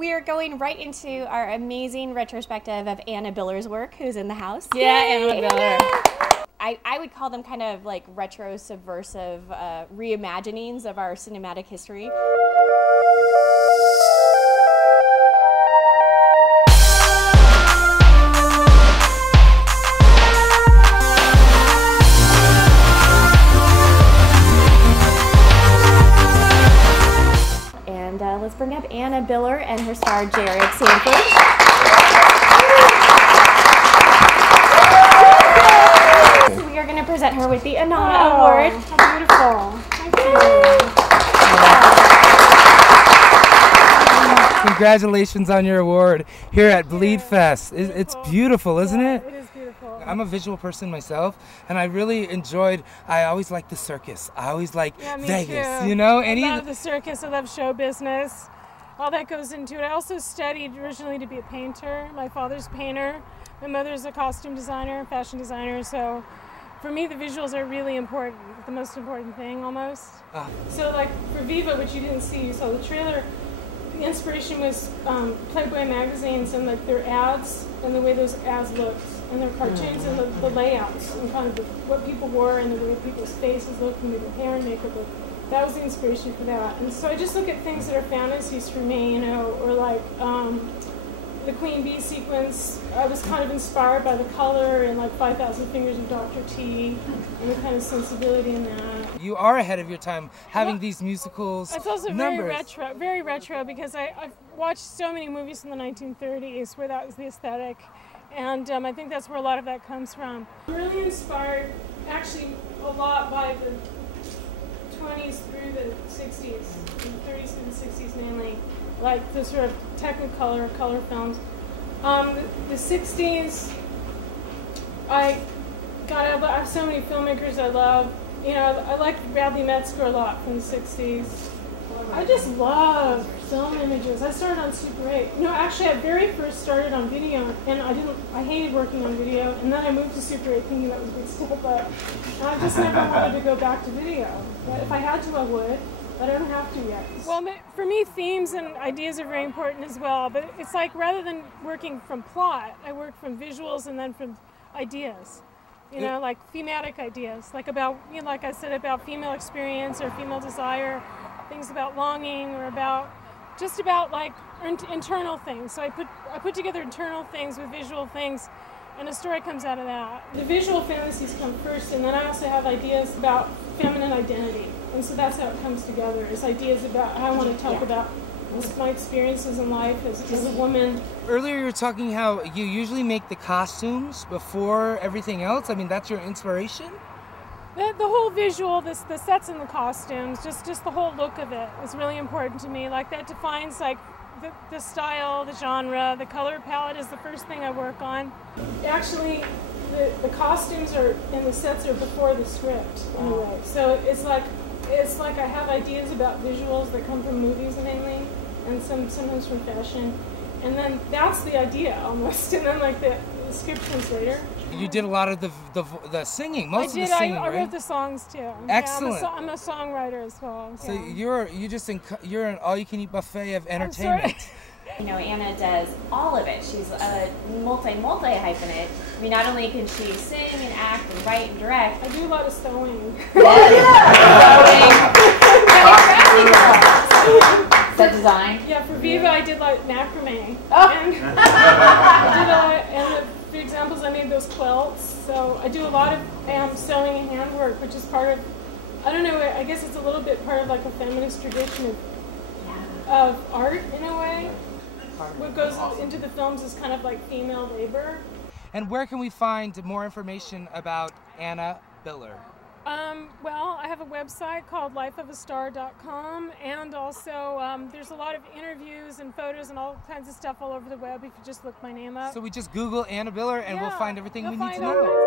We are going right into our amazing retrospective of Anna Biller's work, who's in the house. Yeah, Anna Biller. I would call them kind of like retro subversive reimaginings of our cinematic history. And let's bring up Anna Biller and her star Jared Sanford. We are going to present her with the Anana Award. How beautiful. Thank you. Congratulations on your award here at Bleedfest. It's beautiful, isn't it? It is beautiful. I'm a visual person myself, and I really enjoyed, I always liked the circus. I always like Vegas, too. you know? I love the circus, I love show business. All that goes into it. I also studied originally to be a painter. My father's a painter. My mother's a costume designer, fashion designer, so for me the visuals are really important, the most important thing almost. So like for Viva, which you didn't see, you saw the trailer, the inspiration was Playboy magazines and like their ads and the way those ads looked and their cartoons and the layouts and kind of what people wore and the way people's faces looked and their hair and makeup looked. That was the inspiration for that. And so I just look at things that are fantasies for me, you know, or like the Queen Bee sequence. I was kind of inspired by the color and like 5,000 Fingers of Dr. T and the kind of sensibility in that. You are ahead of your time having these musicals. It's also very retro because I've watched so many movies from the 1930s where that was the aesthetic. And I think that's where a lot of that comes from. I'm really inspired actually a lot by the 20s through the 60s, the 30s through the 60s mainly, like the sort of Technicolor color films. The 60s, I have so many filmmakers I love. You know, I like Bradley Metzger a lot from the 60s. I just love film images. I started on Super 8. No, actually, I very first started on video, and I hated working on video, and then I moved to Super 8 thinking that was a big step up. And I just never wanted to go back to video. But if I had to, I would. But I don't have to yet. Well, for me, themes and ideas are very important as well. But it's like rather than working from plot, I work from visuals and then from ideas. You know, like thematic ideas, like about, you know, like I said, about female experience or female desire, things about longing or about just about like internal things. So I put together internal things with visual things, and a story comes out of that. The visual fantasies come first, and then I also have ideas about feminine identity. And so that's how it comes together, is ideas about how I want to talk about my experiences in life as a woman. Earlier you were talking how you usually make the costumes before everything else. I mean, that's your inspiration? The whole visual, the sets and the costumes, just the whole look of it is really important to me. Like that defines like the style, the genre, the color palette is the first thing I work on. Actually, the costumes are and the sets are before the script anyway. So it's like I have ideas about visuals that come from movies mainly, and sometimes from fashion, and then that's the idea almost, and then like the script comes later. You did a lot of the singing, most of the singing, right? I wrote the songs too. Excellent. Yeah, I'm a songwriter as well. So yeah. you're an all-you-can-eat buffet of entertainment. You know, Anna does all of it. She's a multi-hyphenate. I mean, not only can she sing and act and write and direct. I do a lot of sewing. Set design? Yeah, for Viva I did like macrame. Oh. And I did a lot, and for examples I made those quilts. So I do a lot of sewing and handwork, which is part of, I don't know, I guess it's a little bit part of like a feminist tradition of art in a way. What goes into the films is kind of like female labor. And where can we find more information about Anna Biller? Well, I have a website called lifeofastar.com, and also there's a lot of interviews and photos and all kinds of stuff all over the web if you just look my name up. So we just Google Anna Biller and we'll find everything we need to know.